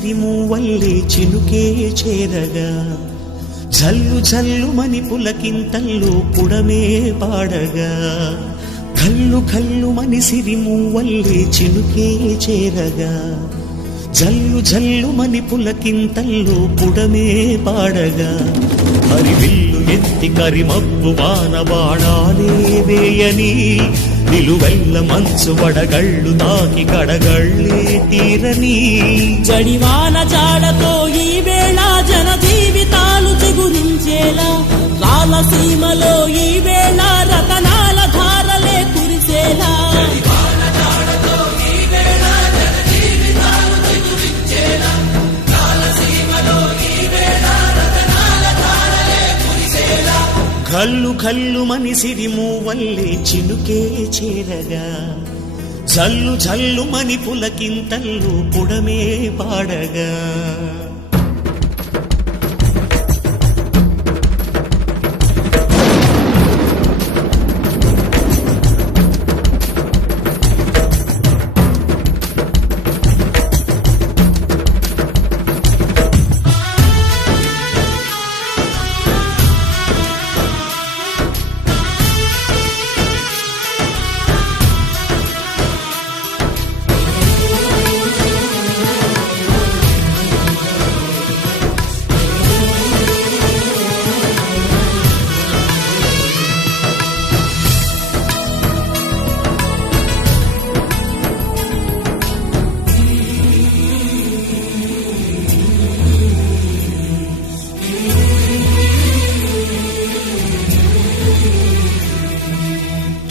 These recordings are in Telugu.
సిరిమూవల్లే చినుకే చేరగా జల్లు జల్లుమని పులకింతల్లో పుడమే పాడగా కల్లు కల్లుమని సిరిమూవల్లే చినుకే చేరగా జల్లు జల్లుమని పులకింతల్లో పుడమే పాడగా హరివిల్లు ఎత్తి కరిమబ్బు వాన బాణాలే వేయని నిలువెల్ల మంచు వడగళ్ళు తాకి కడగళ్ళే తీరని జడివాన జాడతో ఈ వేళ జన జీవితాలు చిగురించేలా రాలసీమలో ఈ వేళ రతనాల ధారలే కురిసేలా కల్లు కల్లు మని సిరిమూవల్లే చినుకే చేరగా జల్లు జల్లు మని పులకింతల్లు పుడమే పాడగా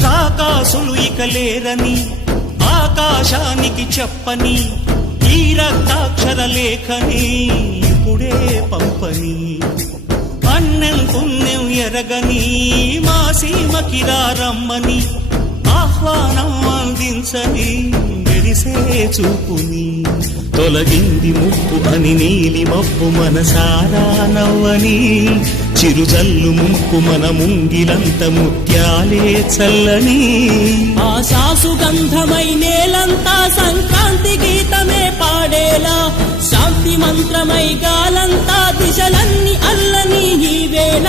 రాకాసులు ఇక లేరని ఆకాశానికి చెప్పని ఈ రక్తాక్షర లేఖని ఇప్పుడే పంపని అన్నం పుణ్యం ఎరగని మా సీమకి రమ్మని ఆహ్వానం అందించని మెరిసే చూపుని తొలగింది ముప్పు అని నీలి మబ్బు మనసారా నవ్వని చిరుజల్లు ముంపు మన ముంగిలంత ముత్యాలే చల్లని ఆశాసు గంధమై నేలంతా సంక్రాంతి గీతమే పాడేలా శాంతి మంత్రమై గాలంతా దిశలన్నీ అల్లని ఈ వేళ